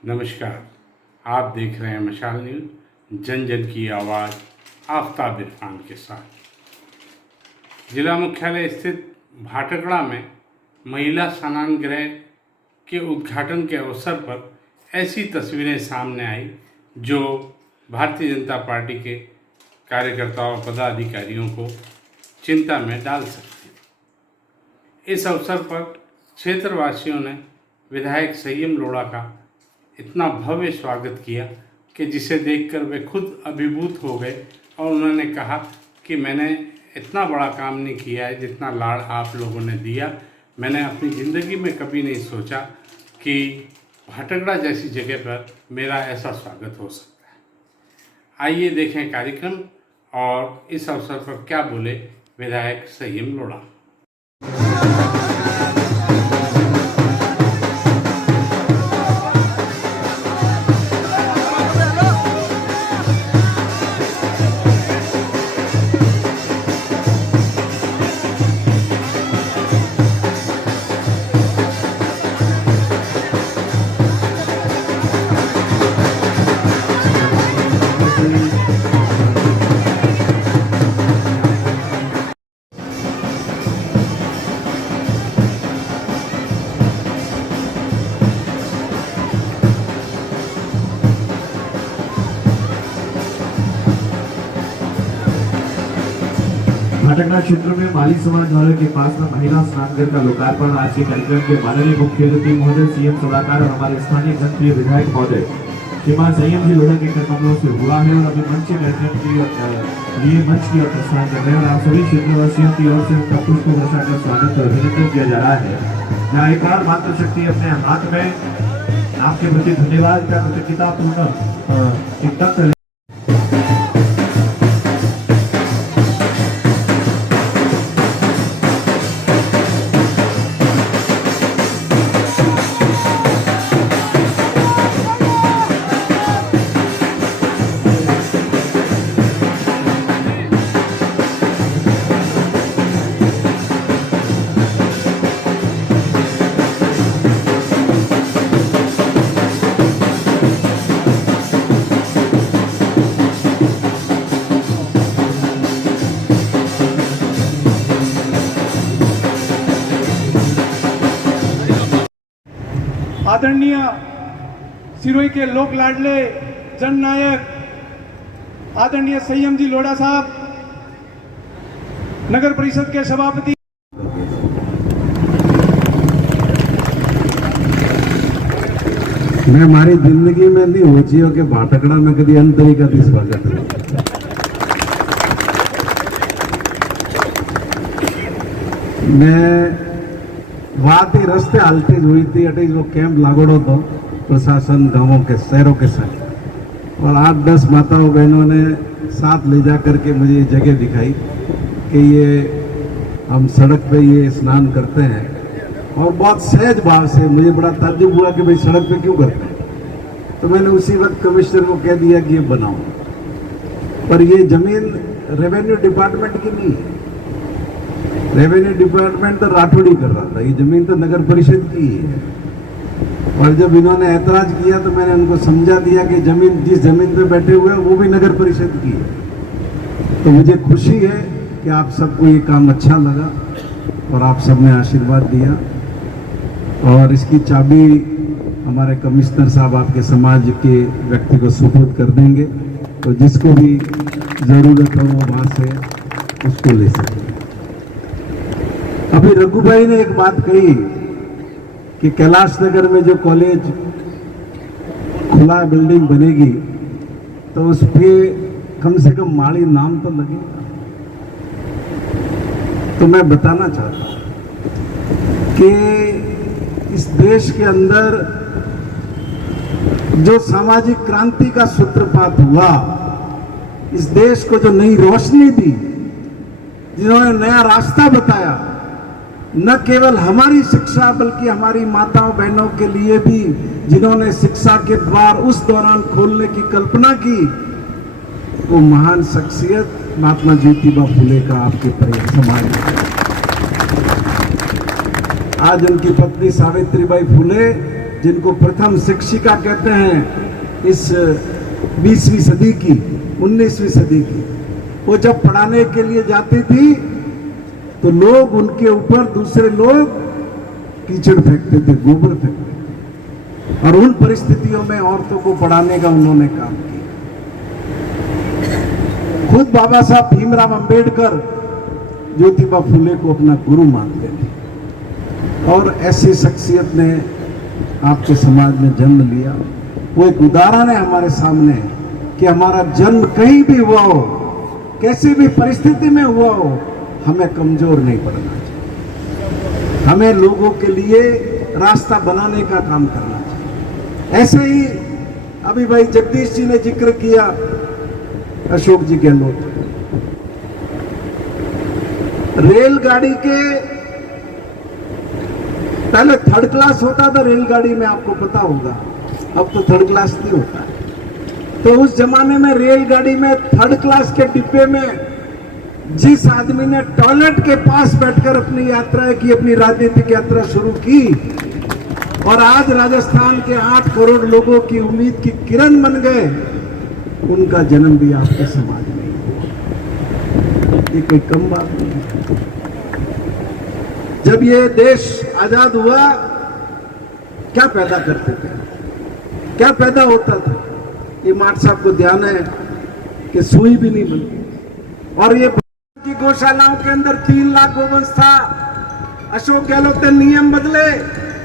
नमस्कार, आप देख रहे हैं मशाल न्यूज, जन जन की आवाज़, आफ्ताब इरफान के साथ। जिला मुख्यालय स्थित भाटकड़ा में महिला स्नान गृह के उद्घाटन के अवसर पर ऐसी तस्वीरें सामने आई जो भारतीय जनता पार्टी के कार्यकर्ताओं और पदाधिकारियों को चिंता में डाल सकती। इस अवसर पर क्षेत्रवासियों ने विधायक संयम लोढ़ा का इतना भव्य स्वागत किया कि जिसे देखकर वे खुद अभिभूत हो गए और उन्होंने कहा कि मैंने इतना बड़ा काम नहीं किया है जितना लाड़ आप लोगों ने दिया। मैंने अपनी ज़िंदगी में कभी नहीं सोचा कि भाटकड़ा जैसी जगह पर मेरा ऐसा स्वागत हो सकता है। आइए देखें कार्यक्रम और इस अवसर पर क्या बोले विधायक संयम लोढ़ा। भाटकड़ा क्षेत्र में माली समाज द्वारा के पास में महिला स्नानगृह का लोकार्पण आज के कार्यक्रम के माननीय मुख्य अतिथि महोदय सीएम सलाहकार और हमारे स्थानीय जनप्रिय विधायक महोदय श्रीमान संयम जी लोढ़ा के कदमों से हुआ है और अभी मंच के कार्यक्रम के लिए मंच की ओर प्रस्थान कर रहे हैं और आप सभी क्षेत्रवासियों की ओर से उनका पुष्प वर्षा का स्वागत और अभिनंदन किया जा रहा है। यहाँ एक बार मातृशक्ति अपने हाथ में आपके प्रति धन्यवाद का कृतज्ञतापूर्ण एक तत्व। आदरणीय सिरोही के लोक लाडले जननायक आदरणीय संयम जी लोढ़ा साहब, नगर परिषद के सभापति। मैं हमारी जिंदगी में नहीं हो चाहिए कि भाटकड़ा में कभी अंतरी का भी स्वागत है। मैं बात ही रस्ते हालती हुई थी अटी जो कैंप लागोड़ो तो प्रशासन गांवों के शहरों के साथ और 8-10 माताओं बहनों ने साथ ले जा करके मुझे ये जगह दिखाई कि ये हम सड़क पे ये स्नान करते हैं और बहुत सहज भाव से मुझे बड़ा ताज्जुब हुआ कि भाई सड़क पे क्यों करते हैं। तो मैंने उसी वक्त कमिश्नर को कह दिया कि ये बनाओ, पर ये जमीन रेवेन्यू डिपार्टमेंट की नहीं है। रेवेन्यू डिपार्टमेंट तो राठौड़ी कर रहा था, ये जमीन तो नगर परिषद की है। और जब इन्होंने ऐतराज किया तो मैंने उनको समझा दिया कि जमीन जिस जमीन पे बैठे हुए हैं वो भी नगर परिषद की है। तो मुझे खुशी है कि आप सबको ये काम अच्छा लगा और आप सबने आशीर्वाद दिया और इसकी चाबी हमारे कमिश्नर साहब आपके समाज के व्यक्ति को सुपुर्द कर देंगे, तो जिसको भी जरूरत हो वो वहाँ से उसको ले सके। अभी रघु भाई ने एक बात कही कि कैलाश नगर में जो कॉलेज खुला बिल्डिंग बनेगी तो उस पे कम से कम माड़ी नाम तो लगेगा। तो मैं बताना चाहता हूं कि इस देश के अंदर जो सामाजिक क्रांति का सूत्रपात हुआ, इस देश को जो नई रोशनी दी, जिन्होंने नया रास्ता बताया, न केवल हमारी शिक्षा बल्कि हमारी माताओं बहनों के लिए भी, जिन्होंने शिक्षा के द्वार उस दौरान खोलने की कल्पना की, वो महान शख्सियत महात्मा ज्योतिबा फुले का आपके समाज में। आज उनकी पत्नी सावित्रीबाई फुले, जिनको प्रथम शिक्षिका कहते हैं इस 20वीं सदी की, 19वीं सदी की, वो जब पढ़ाने के लिए जाती थी तो लोग उनके ऊपर, दूसरे लोग कीचड़ फेंकते थे, गोबर फेंकते थे, और उन परिस्थितियों में औरतों को पढ़ाने का उन्होंने काम किया। खुद बाबा साहब भीमराव अंबेडकर ज्योतिबा फुले को अपना गुरु मानते थे, और ऐसी शख्सियत ने आपके समाज में जन्म लिया। वो एक उदाहरण है हमारे सामने कि हमारा जन्म कहीं भी हुआ हो, कैसी भी परिस्थिति में हुआ हो, हमें कमजोर नहीं पड़ना चाहिए, हमें लोगों के लिए रास्ता बनाने का काम करना चाहिए। ऐसे ही अभी भाई जगदीश जी ने जिक्र किया अशोक जी गहलोत, रेलगाड़ी के पहले थर्ड क्लास होता था रेलगाड़ी में, आपको पता होगा, अब तो थर्ड क्लास नहीं होता है। तो उस जमाने में रेलगाड़ी में थर्ड क्लास के डिब्बे में जिस आदमी ने टॉयलेट के पास बैठकर अपनी यात्रा की, अपनी राजनीतिक यात्रा शुरू की, और आज राजस्थान के 8 करोड़ लोगों की उम्मीद की किरण बन गए, उनका जन्म भी आपके समाज में हुआ। ये कोई कम बात नहीं है। जब ये देश आजाद हुआ, क्या पैदा करते थे, क्या पैदा होता था? ये माट साहब को ध्यान है कि सुई भी नहीं बनती, और ये की गौशालाओं के अंदर 3 लाख गोवंश था। अशोक गहलोत ने नियम बदले,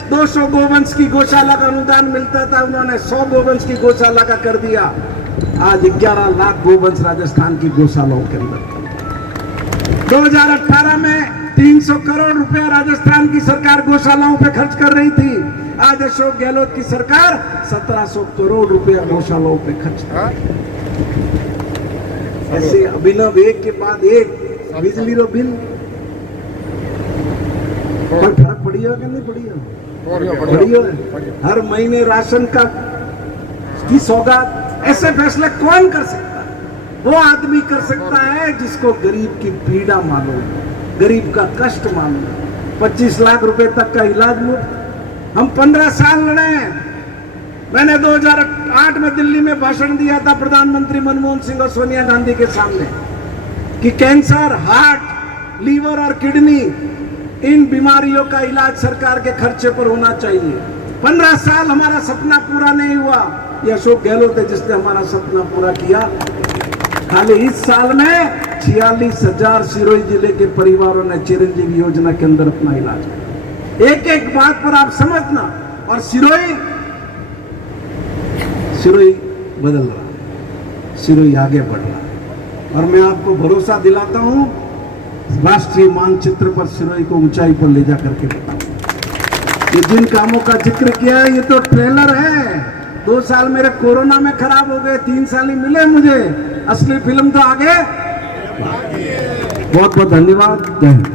200 गोवंश की गौशाला का अनुदान मिलता था, उन्होंने 100 गोवंश की गौशाला का कर दिया। आज 11 लाख गोवंश राजस्थान की गौशालाओं के अंदर। 2018 में 300 करोड़ रुपया राजस्थान की सरकार गौशालाओं पे खर्च कर रही थी, आज अशोक गहलोत की सरकार 1700 करोड़ रुपया गौशालाओं पे खर्च कर रही है। ऐसे अभिनव एक के बाद एक बिजली रो बिल, कोई फर्क पड़ी हो कि नहीं पड़ी हो? पड़ी हो। हर महीने राशन का की सौगात, ऐसे फैसले कौन कर सकता है? वो आदमी कर सकता है जिसको गरीब की पीड़ा मालूम, गरीब का कष्ट मालूम। 25 लाख रुपए तक का इलाज मुफ्त। हम 15 साल लड़े हैं। मैंने 2008 में दिल्ली में भाषण दिया था प्रधानमंत्री मनमोहन सिंह और सोनिया गांधी के सामने कि कैंसर, हार्ट, लीवर और किडनी, इन बीमारियों का इलाज सरकार के खर्चे पर होना चाहिए। 15 साल हमारा सपना पूरा नहीं हुआ। ये अशोक गहलोत है जिसने हमारा सपना पूरा किया। खाली इस साल में 46,000 सिरोही जिले के परिवारों ने चिरंजीवी योजना के अंदर अपना इलाज किया। एक एक बात पर आप समझना। और सिरोही बदल रहा है, सिरोही आगे बढ़ रहा है, और मैं आपको भरोसा दिलाता हूं राष्ट्रीय मानचित्र पर सिरोही को ऊंचाई पर ले जाकर के बताऊं। ये जिन कामों का जिक्र किया है, ये तो ट्रेलर है। 2 साल मेरे कोरोना में खराब हो गए, 3 साल ही मिले मुझे, असली फिल्म तो आगे। बहुत बहुत धन्यवाद। जय हिंद।